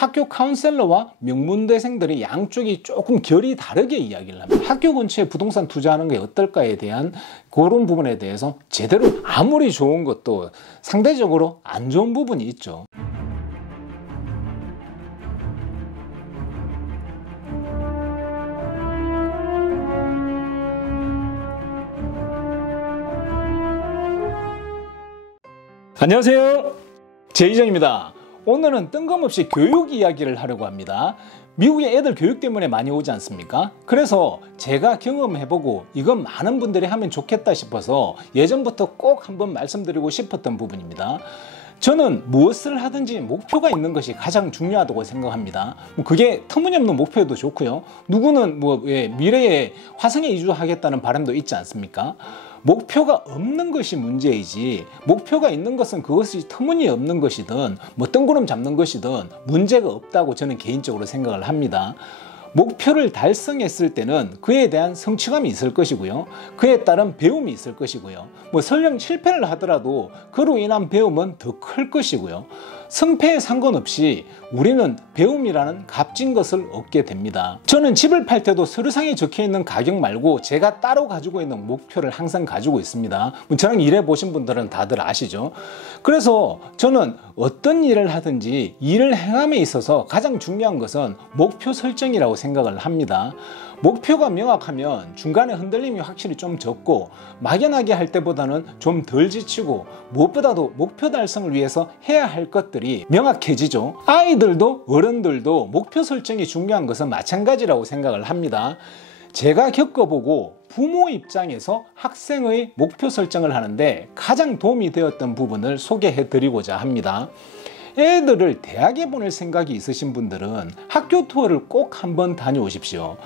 학교 카운셀러와 명문대생들이 양쪽이 조금 결이 다르게 이야기를 합니다. 학교 근처에 부동산 투자하는 게 어떨까에 대한 그런 부분에 대해서 제대로 아무리 좋은 것도 상대적으로 안 좋은 부분이 있죠. 안녕하세요, 제이정입니다. 오늘은 뜬금없이 교육 이야기를 하려고 합니다. 미국에 애들 교육 때문에 많이 오지 않습니까? 그래서 제가 경험해보고 이건 많은 분들이 하면 좋겠다 싶어서 예전부터 꼭 한번 말씀드리고 싶었던 부분입니다. 저는 무엇을 하든지 목표가 있는 것이 가장 중요하다고 생각합니다. 그게 터무니없는 목표도 좋고요. 누구는 미래에 화성에 이주하겠다는 바람도 있지 않습니까? 목표가 없는 것이 문제이지, 목표가 있는 것은 그것이 터무니없는 것이든 뜬구름 잡는 것이든 문제가 없다고 저는 개인적으로 생각을 합니다. 목표를 달성했을 때는 그에 대한 성취감이 있을 것이고요. 그에 따른 배움이 있을 것이고요. 설령 실패를 하더라도 그로 인한 배움은 더 클 것이고요. 성패에 상관없이 우리는 배움이라는 값진 것을 얻게 됩니다. 저는 집을 팔 때도 서류상에 적혀있는 가격 말고 제가 따로 가지고 있는 목표를 항상 가지고 있습니다. 저랑 일해보신 분들은 다들 아시죠? 그래서 저는 어떤 일을 하든지 일을 행함에 있어서 가장 중요한 것은 목표 설정이라고 생각을 합니다. 목표가 명확하면 중간에 흔들림이 확실히 좀 적고 막연하게 할 때보다는 좀 덜 지치고 무엇보다도 목표 달성을 위해서 해야 할 것들이 명확해지죠. 아이들도 어른들도 목표 설정이 중요한 것은 마찬가지라고 생각을 합니다. 제가 겪어보고 부모 입장에서 학생의 목표 설정을 하는데 가장 도움이 되었던 부분을 소개해 드리고자 합니다. 애들을 대학에 보낼 생각이 있으신 분들은 학교 투어를 꼭 한번 다녀오십시오.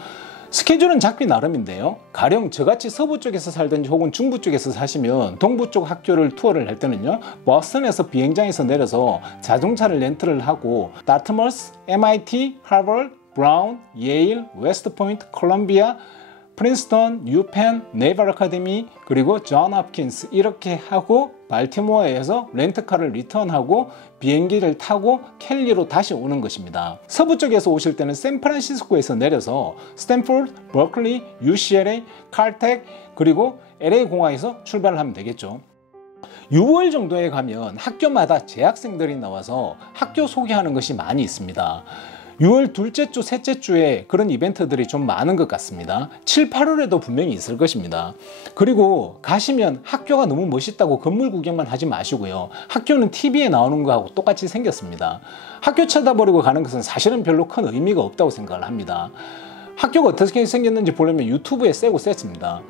스케줄은 잡기 나름인데요. 가령 저같이 서부 쪽에서 살든지 혹은 중부 쪽에서 사시면 동부 쪽 학교를 투어를 할 때는요, 버스턴에서 비행장에서 내려서 자동차를 렌트를 하고 다트머스, MIT, 하버드, 브라운, 예일, 웨스트포인트, 콜롬비아, 프린스턴, 유펜, 네이벌 아카데미, 그리고 존 홉킨스 이렇게 하고 발티모어에서 렌트카를 리턴하고 비행기를 타고 캘리로 다시 오는 것입니다. 서부 쪽에서 오실 때는 샌프란시스코에서 내려서 스탠포드, 버클리, UCLA, 칼텍 그리고 LA 공항에서 출발을 하면 되겠죠. 6월 정도에 가면 학교마다 재학생들이 나와서 학교 소개하는 것이 많이 있습니다. 6월 둘째 주, 셋째 주에 그런 이벤트들이 좀 많은 것 같습니다. 7, 8월에도 분명히 있을 것입니다. 그리고 가시면 학교가 너무 멋있다고 건물 구경만 하지 마시고요. 학교는 TV에 나오는 거하고 똑같이 생겼습니다. 학교 쳐다보려고 가는 것은 사실은 별로 큰 의미가 없다고 생각을 합니다. 학교가 어떻게 생겼는지 보려면 유튜브에 세고 셌습니다.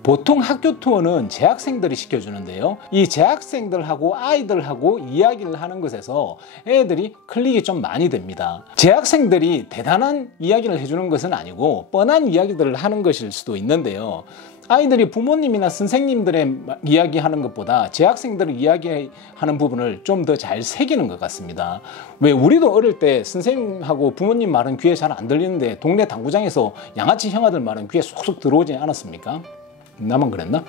보통 학교 투어는 재학생들이 시켜주는데요. 이 재학생들하고 아이들하고 이야기를 하는 것에서 애들이 클릭이 좀 많이 됩니다. 재학생들이 대단한 이야기를 해주는 것은 아니고 뻔한 이야기들을 하는 것일 수도 있는데요. 아이들이 부모님이나 선생님들의 이야기하는 것보다 재학생들이 이야기하는 부분을 좀 더 잘 새기는 것 같습니다. 왜 우리도 어릴 때 선생님하고 부모님 말은 귀에 잘 안 들리는데 동네 당구장에서 양아치 형아들 말은 귀에 쏙쏙 들어오지 않았습니까? 나만 그랬나?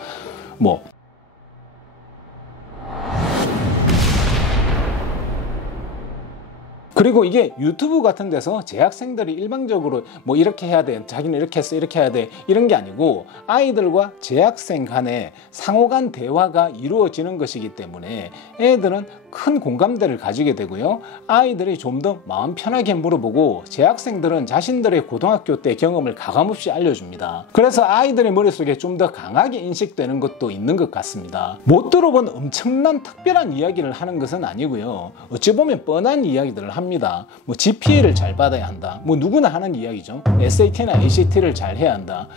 그리고 이게 유튜브 같은 데서 재학생들이 일방적으로 이렇게 해야 돼, 자기는 이렇게 했어, 이렇게 해야 돼, 이런 게 아니고 아이들과 재학생 간에 상호간 대화가 이루어지는 것이기 때문에 애들은 큰 공감대를 가지게 되고요. 아이들이 좀 더 마음 편하게 물어보고 재학생들은 자신들의 고등학교 때 경험을 가감없이 알려줍니다. 그래서 아이들의 머릿속에 좀 더 강하게 인식되는 것도 있는 것 같습니다. 못 들어본 엄청난 특별한 이야기를 하는 것은 아니고요. 어찌 보면 뻔한 이야기들을 합니다. GPA를 잘 받아야 한다. 누구나 하는 이야기죠. SAT나 ACT를 잘 해야 한다.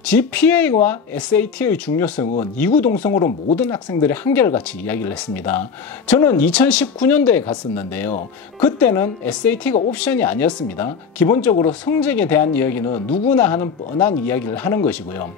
GPA와 SAT의 중요성은 이구동성으로 모든 학생들이 한결같이 이야기를 했습니다. 저는 2019년도에 갔었는데요. 그때는 SAT가 옵션이 아니었습니다. 기본적으로 성적에 대한 이야기는 누구나 하는 뻔한 이야기를 하는 것이고요.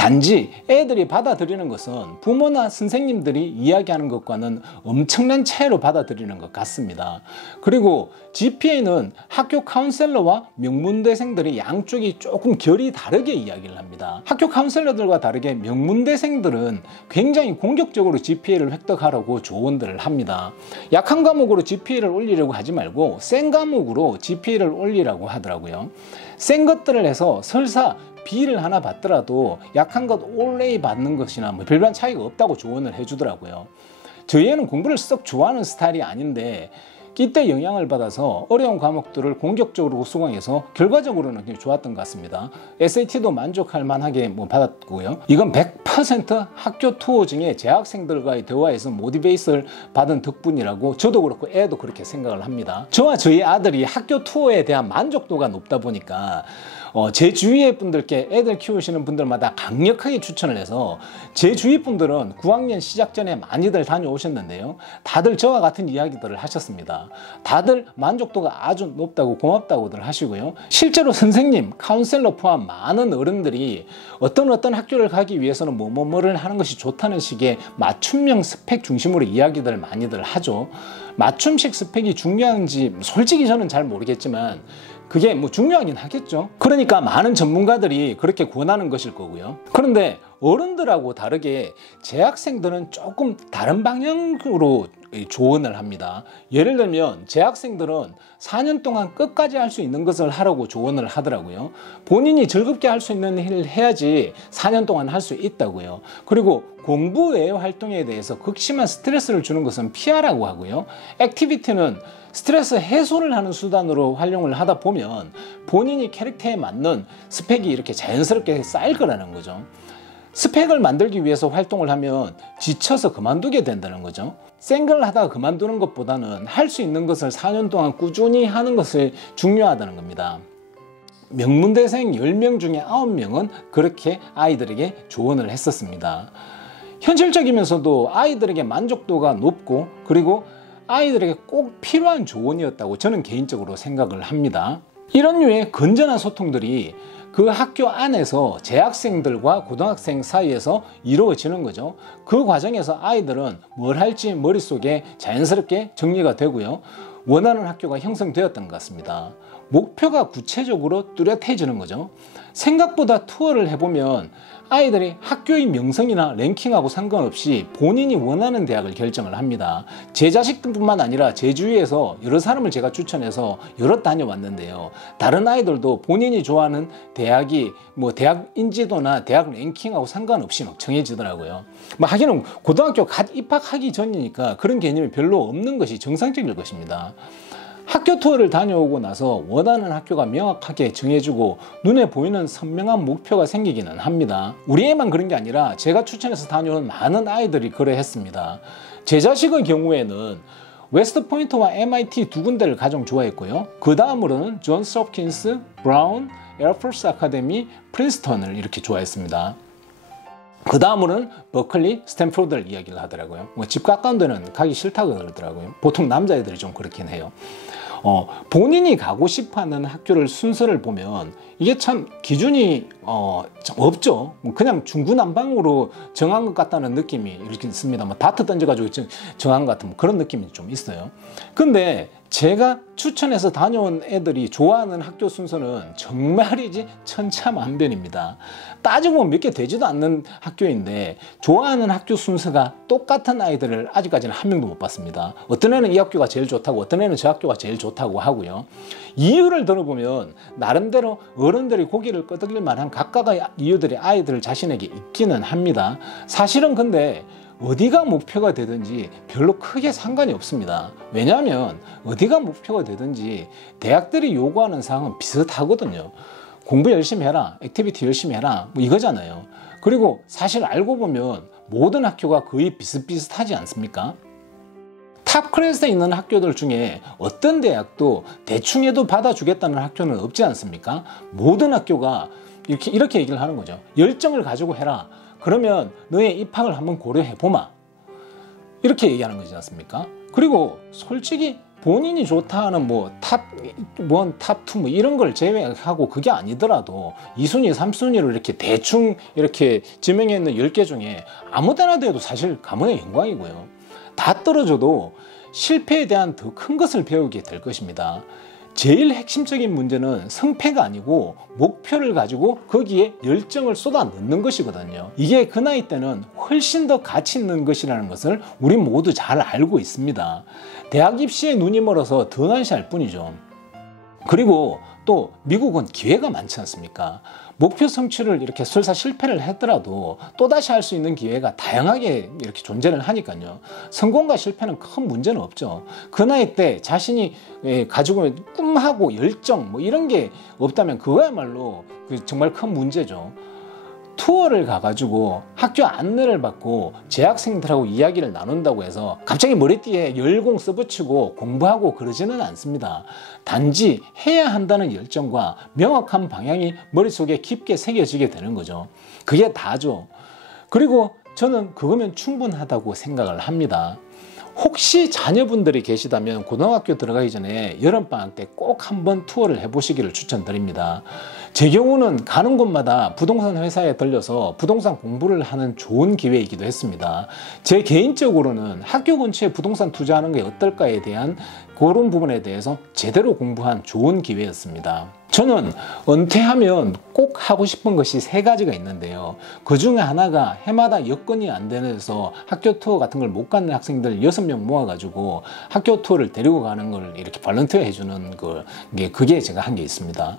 단지 애들이 받아들이는 것은 부모나 선생님들이 이야기하는 것과는 엄청난 차이로 받아들이는 것 같습니다. 그리고 GPA는 학교 카운셀러와 명문대생들이 양쪽이 조금 결이 다르게 이야기를 합니다. 학교 카운셀러들과 다르게 명문대생들은 굉장히 공격적으로 GPA를 획득하라고 조언들을 합니다. 약한 과목으로 GPA를 올리려고 하지 말고 센 과목으로 GPA를 올리라고 하더라고요. 센 것들을 해서 설사 B를 하나 받더라도 약한 것 올레이 받는 것이나 뭐 별반 차이가 없다고 조언을 해주더라고요. 저희 애는 공부를 썩 좋아하는 스타일이 아닌데 이때 영향을 받아서 어려운 과목들을 공격적으로 수강해서 결과적으로는 굉장히 좋았던 것 같습니다. SAT도 만족할 만하게 받았고요. 이건 100% 학교 투어 중에 재학생들과의 대화에서 모티베이션을 받은 덕분이라고 저도 그렇고 애도 그렇게 생각을 합니다. 저와 저희 아들이 학교 투어에 대한 만족도가 높다 보니까 제 주위의 분들께 애들 키우시는 분들마다 강력하게 추천을 해서 제 주위 분들은 9학년 시작 전에 많이들 다녀오셨는데요. 다들 저와 같은 이야기들을 하셨습니다. 다들 만족도가 아주 높다고 고맙다고들 하시고요. 실제로 선생님, 카운셀러 포함 많은 어른들이 어떤 학교를 가기 위해서는 뭐를 하는 것이 좋다는 식의 맞춤형 스펙 중심으로 이야기들 많이들 하죠. 맞춤식 스펙이 중요한지 솔직히 저는 잘 모르겠지만 그게 중요하긴 하겠죠. 그러니까 많은 전문가들이 그렇게 권하는 것일 거고요. 그런데 어른들하고 다르게 재학생들은 조금 다른 방향으로 조언을 합니다. 예를 들면 재학생들은 4년 동안 끝까지 할 수 있는 것을 하라고 조언을 하더라고요. 본인이 즐겁게 할 수 있는 일을 해야지 4년 동안 할 수 있다고요. 그리고 공부 외의 활동에 대해서 극심한 스트레스를 주는 것은 피하라고 하고요. 액티비티는 스트레스 해소를 하는 수단으로 활용을 하다 보면 본인이 캐릭터에 맞는 스펙이 이렇게 자연스럽게 쌓일 거라는 거죠. 스펙을 만들기 위해서 활동을 하면 지쳐서 그만두게 된다는 거죠. 센 걸 하다가 그만두는 것보다는 할 수 있는 것을 4년 동안 꾸준히 하는 것이 중요하다는 겁니다. 명문대생 10명 중에 9명은 그렇게 아이들에게 조언을 했었습니다. 현실적이면서도 아이들에게 만족도가 높고 그리고 아이들에게 꼭 필요한 조언이었다고 저는 개인적으로 생각을 합니다. 이런 류의 건전한 소통들이 그 학교 안에서 재학생들과 고등학생 사이에서 이루어지는 거죠. 그 과정에서 아이들은 뭘 할지 머릿속에 자연스럽게 정리가 되고요. 원하는 학교가 형성되었던 것 같습니다. 목표가 구체적으로 뚜렷해지는 거죠. 생각보다 투어를 해보면 아이들이 학교의 명성이나 랭킹하고 상관없이 본인이 원하는 대학을 결정을 합니다. 제 자식뿐만 아니라 제 주위에서 여러 사람을 제가 추천해서 여러 다녀왔는데요. 다른 아이들도 본인이 좋아하는 대학이 대학 인지도나 대학 랭킹하고 상관없이 정해지더라고요. 하기는 고등학교 갓 입학하기 전이니까 그런 개념이 별로 없는 것이 정상적일 것입니다. 학교 투어를 다녀오고 나서 원하는 학교가 명확하게 정해지고 눈에 보이는 선명한 목표가 생기기는 합니다. 우리 애만 그런 게 아니라 제가 추천해서 다녀온 많은 아이들이 그래 했습니다. 제 자식의 경우에는 웨스트 포인트와 MIT 두 군데를 가장 좋아했고요. 그 다음으로는 존스 홉킨스, 브라운, 에어포스 아카데미, 프린스턴을 이렇게 좋아했습니다. 그 다음으로는 버클리, 스탠포드를 이야기를 하더라고요. 집 가까운 데는 가기 싫다고 그러더라고요. 보통 남자애들이 좀 그렇긴 해요. 본인이 가고 싶어하는 학교를 순서를 보면 이게 참 기준이 없죠. 그냥 중구난방으로 정한 것 같다는 느낌이 이렇게 있습니다. 다트 던져가지고 정한 것 같은 그런 느낌이 좀 있어요. 근데 제가 추천해서 다녀온 애들이 좋아하는 학교 순서는 정말이지 천차만별입니다. 따지고 보면 몇 개 되지도 않는 학교인데 좋아하는 학교 순서가 똑같은 아이들을 아직까지는 한 명도 못 봤습니다. 어떤 애는 이 학교가 제일 좋다고 어떤 애는 저 학교가 제일 좋다고 하고요. 이유를 들어보면 나름대로 어른들이 고개를 끄덕일 만한 각각의 이유들이 아이들 자신에게 있기는 합니다. 사실은 근데 어디가 목표가 되든지 별로 크게 상관이 없습니다. 왜냐하면 어디가 목표가 되든지 대학들이 요구하는 사항은 비슷하거든요. 공부 열심히 해라, 액티비티 열심히 해라 이거잖아요. 그리고 사실 알고 보면 모든 학교가 거의 비슷비슷하지 않습니까? 탑 클래스에 있는 학교들 중에 어떤 대학도 대충 해도 받아주겠다는 학교는 없지 않습니까? 모든 학교가 이렇게 얘기를 하는 거죠. 열정을 가지고 해라. 그러면 너의 입학을 한번 고려해보마. 이렇게 얘기하는 거지 않습니까? 그리고 솔직히 본인이 좋다 하는 뭐 탑 1, 탑 2 뭐 이런 걸 제외하고 그게 아니더라도 2순위, 3순위를 이렇게 대충 이렇게 지명해 있는 10개 중에 아무 데나 돼도 사실 가문의 영광이고요. 다 떨어져도 실패에 대한 더 큰 것을 배우게 될 것입니다. 제일 핵심적인 문제는 성패가 아니고 목표를 가지고 거기에 열정을 쏟아 넣는 것이거든요. 이게 그 나이 때는 훨씬 더 가치 있는 것이라는 것을 우리 모두 잘 알고 있습니다. 대학 입시에 눈이 멀어서 더 난시할 뿐이죠. 그리고 또 미국은 기회가 많지 않습니까? 목표 성취를 이렇게 설사 실패를 했더라도 또다시 할 수 있는 기회가 다양하게 이렇게 존재를 하니까요. 성공과 실패는 큰 문제는 없죠. 그 나이 때 자신이 가지고 있는 꿈하고 열정 뭐 이런 게 없다면 그거야말로 정말 큰 문제죠. 투어를 가가지고 학교 안내를 받고 재학생들하고 이야기를 나눈다고 해서 갑자기 머리띠에 열공 써붙이고 공부하고 그러지는 않습니다. 단지 해야 한다는 열정과 명확한 방향이 머릿속에 깊게 새겨지게 되는 거죠. 그게 다죠. 그리고 저는 그거면 충분하다고 생각을 합니다. 혹시 자녀분들이 계시다면 고등학교 들어가기 전에 여름방학 때 꼭 한번 투어를 해보시기를 추천드립니다. 제 경우는 가는 곳마다 부동산 회사에 들려서 부동산 공부를 하는 좋은 기회이기도 했습니다. 제 개인적으로는 학교 근처에 부동산 투자하는 게 어떨까에 대한 그런 부분에 대해서 제대로 공부한 좋은 기회였습니다. 저는 은퇴하면 꼭 하고 싶은 것이 3가지가 있는데요. 그 중에 하나가 해마다 여건이 안 되서 학교 투어 같은 걸 못 가는 학생들 6명 모아가지고 학교 투어를 데리고 가는 걸 이렇게 발런티어 해주는 그게 제가 한 게 있습니다.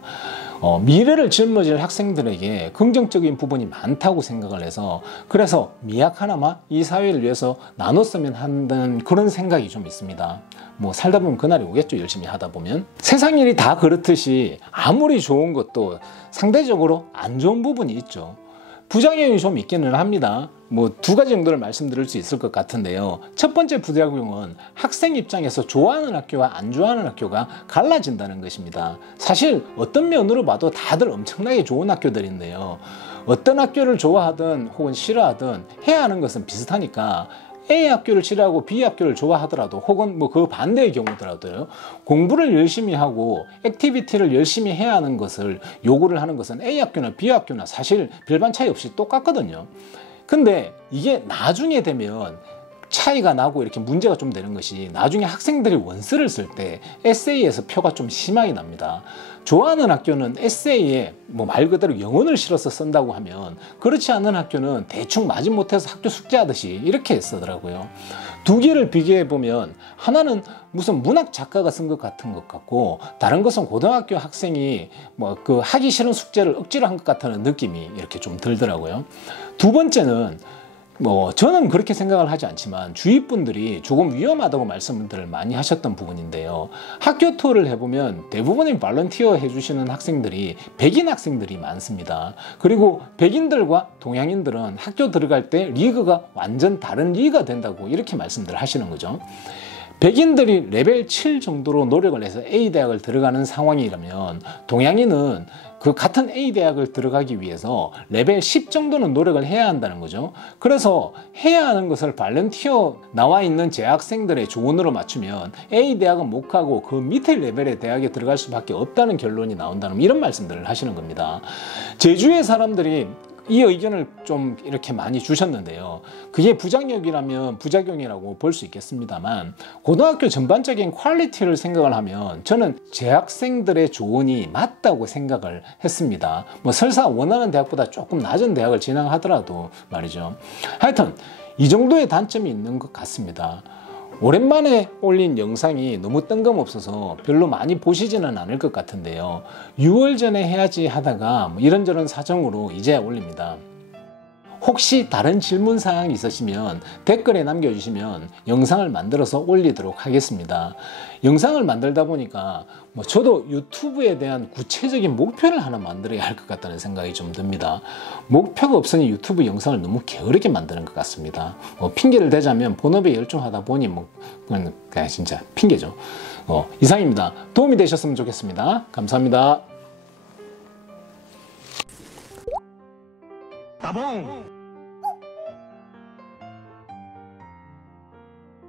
미래를 짊어질 학생들에게 긍정적인 부분이 많다고 생각을 해서 그래서 미약하나마 이 사회를 위해서 나눴으면 하는 그런 생각이 좀 있습니다. 뭐 살다 보면 그날이 오겠죠. 열심히 하다 보면. 세상 일이 다 그렇듯이 아무리 좋은 것도 상대적으로 안 좋은 부분이 있죠. 부작용이 좀 있기는 합니다. 뭐 2가지 정도를 말씀드릴 수 있을 것 같은데요. 첫 번째 부작용은 학생 입장에서 좋아하는 학교와 안 좋아하는 학교가 갈라진다는 것입니다. 사실 어떤 면으로 봐도 다들 엄청나게 좋은 학교들인데요. 어떤 학교를 좋아하든 혹은 싫어하든 해야 하는 것은 비슷하니까 A 학교를 싫어하고 B 학교를 좋아하더라도 혹은 뭐 그 반대의 경우더라도요. 공부를 열심히 하고 액티비티를 열심히 해야 하는 것을 요구를 하는 것은 A 학교나 B 학교나 사실 별반 차이 없이 똑같거든요. 근데 이게 나중에 되면 차이가 나고 이렇게 문제가 좀 되는 것이 나중에 학생들이 원서를 쓸 때 에세이에서 표가 좀 심하게 납니다. 좋아하는 학교는 에세이에 뭐 말 그대로 영혼을 실어서 쓴다고 하면 그렇지 않은 학교는 대충 마지못해서 학교 숙제하듯이 이렇게 쓰더라고요. 2개를 비교해 보면 하나는 무슨 문학 작가가 쓴 것 같은 것 같고 다른 것은 고등학교 학생이 뭐 그 하기 싫은 숙제를 억지로 한 것 같다는 느낌이 이렇게 좀 들더라고요. 2번째는 뭐 저는 그렇게 생각을 하지 않지만 주위 분들이 조금 위험하다고 말씀들을 많이 하셨던 부분인데요. 학교 투어를 해보면 대부분의 발런티어 해주시는 학생들이 백인 학생들이 많습니다. 그리고 백인들과 동양인들은 학교 들어갈 때 리그가 완전 다른 리그가 된다고 이렇게 말씀들 하시는 거죠. 백인들이 레벨 7 정도로 노력을 해서 A대학을 들어가는 상황이라면 동양인은 그 같은 A대학을 들어가기 위해서 레벨 10 정도는 노력을 해야 한다는 거죠. 그래서 해야 하는 것을 발런티어 나와 있는 재학생들의 조언으로 맞추면 A대학은 못 가고 그 밑에 레벨의 대학에 들어갈 수밖에 없다는 결론이 나온다는 이런 말씀들을 하시는 겁니다. 제주의 사람들이 이 의견을 좀 이렇게 많이 주셨는데요. 그게 부작용이라고 볼 수 있겠습니다만 고등학교 전반적인 퀄리티를 생각을 하면 저는 재학생들의 조언이 맞다고 생각을 했습니다. 뭐 설사 원하는 대학보다 조금 낮은 대학을 진학하더라도 말이죠. 하여튼 이 정도의 단점이 있는 것 같습니다. 오랜만에 올린 영상이 너무 뜬금없어서 별로 많이 보시지는 않을 것 같은데요. 6월 전에 해야지 하다가 뭐 이런저런 사정으로 이제 올립니다. 혹시 다른 질문 사항이 있으시면 댓글에 남겨주시면 영상을 만들어서 올리도록 하겠습니다. 영상을 만들다 보니까 뭐 저도 유튜브에 대한 구체적인 목표를 하나 만들어야 할 것 같다는 생각이 좀 듭니다. 목표가 없으니 유튜브 영상을 너무 게으르게 만드는 것 같습니다. 핑계를 대자면 본업에 열중하다 보니 그건 진짜 핑계죠. 이상입니다. 도움이 되셨으면 좋겠습니다. 감사합니다. 따봉!